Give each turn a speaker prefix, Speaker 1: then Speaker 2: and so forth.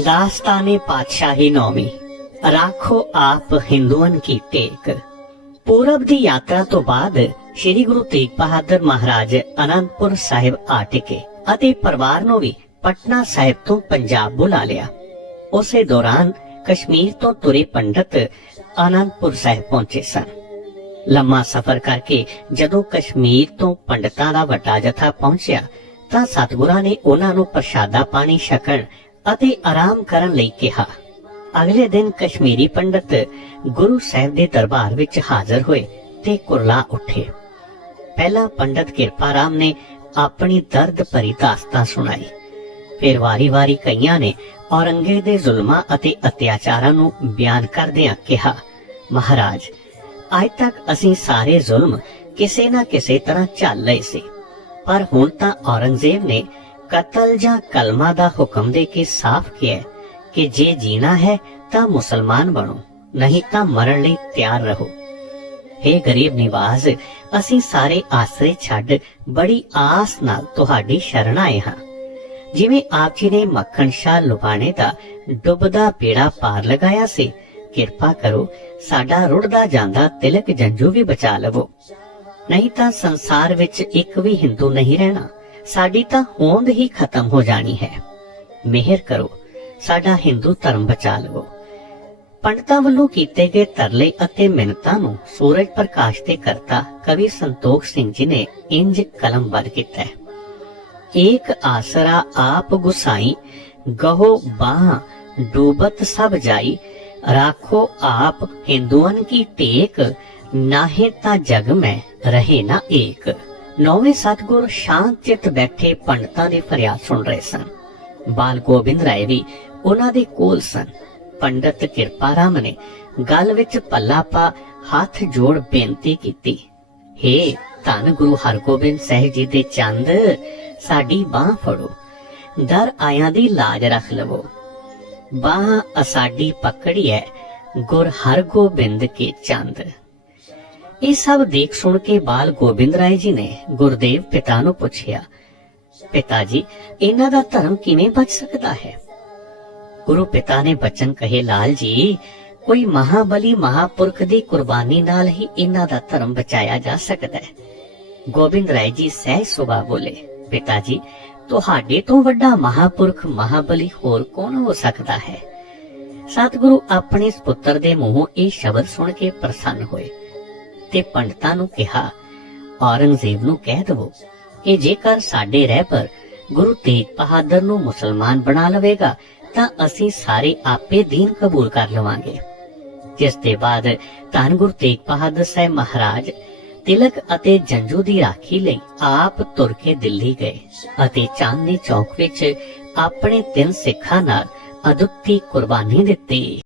Speaker 1: दास्ताने पातशाही नौवीं ਰਾਖੋ ਆਪ ਹਿੰਦੂਆਂ ਕੀ ਟੇਕ ਪੂਰਬ ਦੀ ਯਾਤਰਾ ਤੋਂ ਬਾਅਦ ਸ੍ਰੀ ਗੁਰੂ ਤੇਗ ਬਹਾਦਰ ਮਹਾਰਾਜ ਅਨੰਦਪੁਰ ਸਾਹਿਬ ਆ ਟਿਕੇ ਅਤੇ ਪਰਿਵਾਰ ਨੂੰ ਵੀ ਪਟਨਾ ਸਾਹਿਬ ਤੋਂ ਪੰਜਾਬ ਬੁਲਾ ਲਿਆ ਉਸੇ ਦੌਰਾਨ ਕਸ਼ਮੀਰ ਤੋਂ ਤੁਰੇ ਪੰਡਤ ਅਨੰਦਪੁਰ ਸਾਹਿਬ ਪਹੁੰਚੇ ਸਨ ਲੰਮਾ ਸਫ਼ਰ ਕਰਕੇ ਜਦੋਂ ਕਸ਼ਮੀਰ ਤੋਂ ਪੰਡਤਾਂ ਦਾ ਵੱਡਾ ਜਥਾ ਪਹੁੰਚਿਆ, ਤਾਂ ਸਤਿਗੁਰਾਂ ਨੇ ਉਹਨਾਂ ਨੂੰ ਪ੍ਰਸ਼ਾਦਾ ਪਾਣੀ ਛਕਣ ਅਤੇ ਆਰਾਮ ਕਰਨ ਲਈ ਕਿਹਾ। ਅਗਲੇ ਦਿਨ ਕਸ਼ਮੀਰੀ ਪੰਡਤ ਗੁਰੂ ਸਾਹਿਬ ਦੇ ਦਰਬਾਰ ਵਿੱਚ ਹਾਜ਼ਰ ਹੋਏ ਤੇ ਕੁਰਲਾ ਉੱਠੇ। ਪਹਿਲਾ ਪੰਡਤ ਕਿਰਪਾ ਰਾਮ ਨੇ ਆਪਣੀ ਦਰਦ ਭਰੀ ਦਾਸਤਾਂ ਸੁਣਾਈ। ਫਿਰ ਵਾਰੀ-ਵਾਰੀ ਕਈਆਂ ਨੇ ਔਰੰਗੇ ਦੇ ਜ਼ੁਲਮਾਂ ਅਤੇ ਅਤਿਆਚਾਰਾਂ ਨੂੰ ਬਿਆਨ ਕਰਦਿਆਂ ਕਿਹਾ, ਮਹਾਰਾਜ ਅੱਜ ਤੱਕ ਅਸੀਂ ਸਾਰੇ ਜ਼ੁਲਮ ਕਿਸੇ ਨਾ ਕਿਸੇ ਤਰ੍ਹਾਂ ਝੱਲ ਲਏ ਸੀ। ਪਰ ਹੁਣ ਤਾਂ ਔਰੰਗਜ਼ੇਬ ਨੇ ਕਤਲ ਜਾਂ ਕਲਮਾ ਦਾ ਹੁਕਮ ਦੇ ਕੇ ਸਾਫ਼ ਕਿਹਾ ਕਿ ਜੇ ਜੀਣਾ ਹੈ ਤਾਂ ਮੁਸਲਮਾਨ ਬਣੋ, ਨਹੀਂ ਤਾਂ ਮਰਨ ਲਈ ਤਿਆਰ ਰਹੋ। हे ਗਰੀਬ ਨਿਵਾਜ਼, ਅਸੀਂ ਸਾਰੇ ਆਸਰੇ ਛੱਡ ਬੜੀ ਆਸ ਨਾਲ ਤੁਹਾਡੀ ਸ਼ਰਨ ਆਏ ਹਾਂ। ਜਿਵੇਂ ਆਪ ਜੀ ਨੇ ਮੱਖਣ ਸ਼ਾਹ ਲੁਬਾਣੇ ਦਾ ਡੁੱਬਦਾ ਪੀੜਾ ਪਾਰ ਲਗਾਇਆ ਸੀ ਕਿਰਪਾ ਕਰੋ, ਸਾਡਾ ਰੁੜਦਾ ਜਾਂਦਾ ਤਿਲਕ ਜੰਜੂ ਵੀ ਬਚਾ ਲਵੋ। ਨਹੀਂ ਤਾਂ ਸੰਸਾਰ ਵਿੱਚ ਇੱਕ ਵੀ ਹਿੰਦੂ ਨਹੀਂ ਰਹਿਣਾ, ਸਾਡੀ ਤਾਂ ਹੋਂਦ ਹੀ ਖਤਮ ਹੋ ਜਾਣੀ ਹੈ। ਮਿਹਰ ਕਰੋ, ਸਾਡਾ ਹਿੰਦੂ ਧਰਮ ਬਚਾ ਲਵੋ। ਪੰਡਤਾਂ ਵੱਲੋਂ ਕੀਤੇ ਗਏ ਤਰਲੇ ਅਤੇ ਮਿੰਨਤਾਂ ਨੂੰ ਸੂਰਜ ਪ੍ਰਕਾਸ਼ ਤੇ ਕਰਤਾ ਕਵੀ ਸੰਤੋਖ ਸਿੰਘ ਜੀ ਨੇ ਇੰਜ ਕਲਮਬੱਧ ਕੀਤਾ ਹੈ। ਏਕ ਆਸਰਾ ਆਪ ਗੁਸਾਈ, ਗਹੋ ਬਾਹ ਡੂਬਤ ਸਭ ਜਾਈ ਰਾਖੋ ਆਪ ਹਿੰਦੂਆਂ ਕੀ ਟੇਕ ਨਾਹੇ ਤਾਂ ਜਗ ਮੈਂ ਰਹੇ ਨਾ ਏਕ ਨੌਵੇਂ ਸਤਗੁਰ ਸ਼ਾਂਤ ਚਿਤ ਬੈਠੇ ਪੰਡਤਾਂ ਦੀ ਫਰਿਆਦ ਸੁਣ ਰਹੇ ਸਨ ਬਾਲ ਗੋਬਿੰਦ ਰਾਏ ਵੀ ਉਹਨਾਂ ਦੇ ਕੋਲ ਸਨ ਪੰਡਤ ਕਿਰਪਾ ਰਾਮ ਨੇ ਗੱਲ ਵਿੱਚ ਪੱਲਾ ਪਾ ਹੱਥ ਜੋੜ ਬੇਨਤੀ ਕੀਤੀ ਹੇ ਧੰਨ ਗੁਰੂ ਹਰਗੋਬਿੰਦ ਸਾਹਿਬ ਜੀ ਦੇ ਚੰਦ ਸਾਡੀ ਬਾਹ ਫੜੋ ਦਰ ਆਇਆਂ ਦੀ ਲਾਜ ਰੱਖ ਲਵੋ ਬਾਹ ਅਸਾਡੀ ਪਕੜੀ ਹੈ ਗੁਰ ਹਰਗੋਬਿੰਦ ਕੇ ਚੰਦ। ਇਹ ਸਭ ਦੇਖ ਸੁਣ ਕੇ ਬਾਲ ਗੋਬਿੰਦ ਰਾਏ ਜੀ ਨੇ ਗੁਰਦੇਵ ਪਿਤਾ ਨੂੰ ਪੁੱਛਿਆ, ਪਿਤਾ ਜੀ, ਇਹਨਾਂ ਦਾ ਧਰਮ ਕਿਵੇਂ ਬਚ ਸਕਦਾ ਹੈ? ਗੁਰੂ ਪਿਤਾ ਨੇ ਬਚਨ ਕਹੇ, ਲਾਲ ਜੀ, ਕੋਈ ਮਹਾਬਲੀ ਮਹਾਪੁਰਖ ਦੀ ਕੁਰਬਾਨੀ ਨਾਲ ਹੀ ਇਹਨਾਂ ਦਾ ਧਰਮ ਬਚਾਇਆ ਜਾ ਸਕਦਾ ਹੈ। ਗੋਬਿੰਦ ਰਾਏ ਜੀ ਸਹਿ ਸੁਭਾ ਬੋਲੇ, ਪਿਤਾ ਜੀ ਤੁਹਾਡੇ ਤੋਂ ਵੱਡਾ ਮਹਾਪੁਰਖ ਮਹਾਬਲੀ ਹੋਰ ਕੌਣ ਹੋ ਸਕਦਾ ਹੈ? ਸਤਿਗੁਰੂ ਆਪਣੇ ਸੁਪੁੱਤਰ ਦੇ ਮੂੰਹੋਂ ਇਹ ਸ਼ਬਦ ਸੁਣ ਕੇ ਪ੍ਰਸੰਨ ਹੋਏ ਤੇ ਪੰਡਤਾਂ ਨੂੰ ਕਿਹਾ, ਔਰੰਗਜ਼ੇਬ ਨੂੰ ਕਹਿ ਦਵੋ ਕਿ ਜੇਕਰ ਸਾਡੇ ਰਹਿ ਪਰ ਗੁਰੂ ਤੇਗ ਬਹਾਦਰ ਨੂੰ ਮੁਸਲਮਾਨ ਬਣਾ ਲਵੇਗਾ, ਤਾਂ ਅਸੀਂ ਸਾਰੇ ਆਪੇ ਦੀਨ ਕਬੂਲ ਕਰ ਲਵਾਂਗੇ। ਜਿਸ ਦੇ ਬਾਅਦ ਧੰਨ ਗੁਰੂ ਤੇਗ ਬਹਾਦਰ ਸਾਹਿਬ ਮਹਾਰਾਜ ਤਿਲਕ ਅਤੇ ਜੰਜੂ ਦੀ ਰਾਖੀ ਲਈ ਆਪ ਤੁਰ ਕੇ ਦਿੱਲੀ ਗਏ ਅਤੇ ਚਾਂਦਨੀ ਚੌਕ ਵਿੱਚ ਆਪਣੇ ਤਿੰਨ ਸਿੱਖਾਂ ਨਾਲ ਅਦੁੱਤੀ ਕੁਰਬਾਨੀ ਦਿੱਤੀ।